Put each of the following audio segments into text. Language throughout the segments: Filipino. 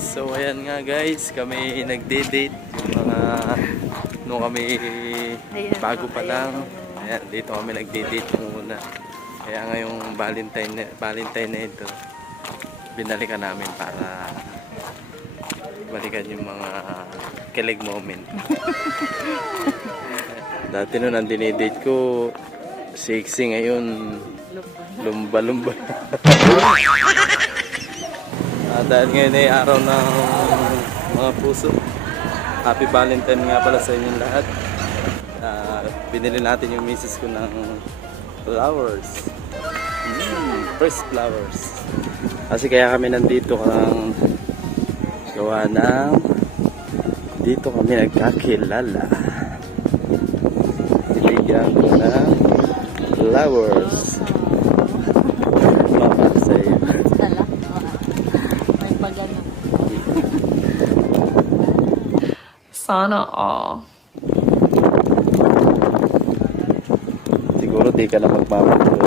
So ayan nga guys, kami nagde-date yung mga nung kami bago pa lang. Ayan, dito kami nagde-date muna. Kaya ngayong Valentine na ito, binalikan namin para balikan yung mga kilig moment. Dati nun ang dinidate ko, sexy, ngayon lumba-lumba. Dahil ngayon ay araw ng mga puso. Happy Valentine nga pala sa inyong lahat. Binili natin yung misis ko ng flowers. First flowers. Kasi kaya kami nandito kang gawa ng dito kami nagkakilala. Binigyan ko ng flowers. Para sa iyo. Sana all. Siguro di ka na magmamahal.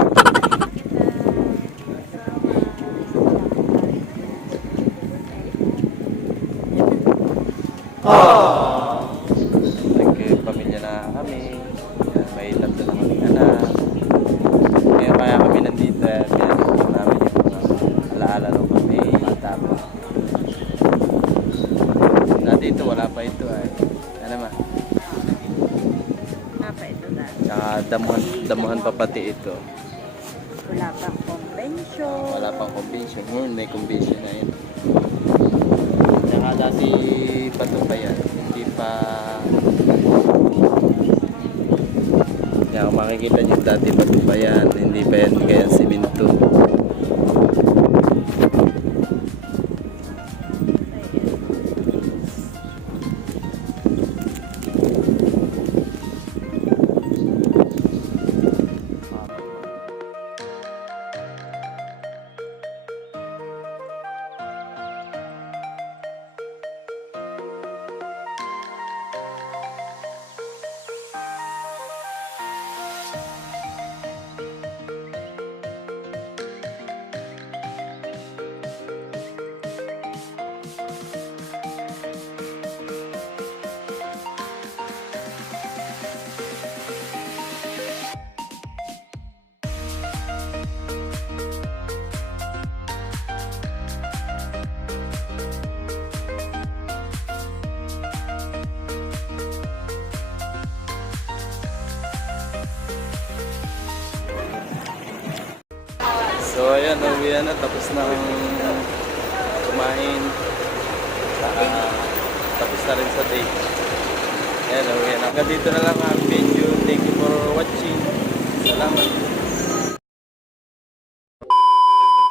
Nagpamilya na kami. May tatlo na kaming anak. Ngayon kaya kami nandito. Pinagpapalala namin yung mga alaala nung kami bata pa. Na dito wala pa ito ay. Ano naman? Wala pa ito dahil. Saka damuhan pa pati ito. Wala pang convention. Wala pang convention. May convention na yun. Saka dati pa ito pa yan. Hindi pa... Kaya kung makikita nyo dati pa ito pa yan. Hindi pa yan kaya simento. So ayan, uwi na, tapos na kumain. Tapos na rin sa date. Ayan, uwi na. Hanggang dito na lang ang video. Thank you for watching. Salamat.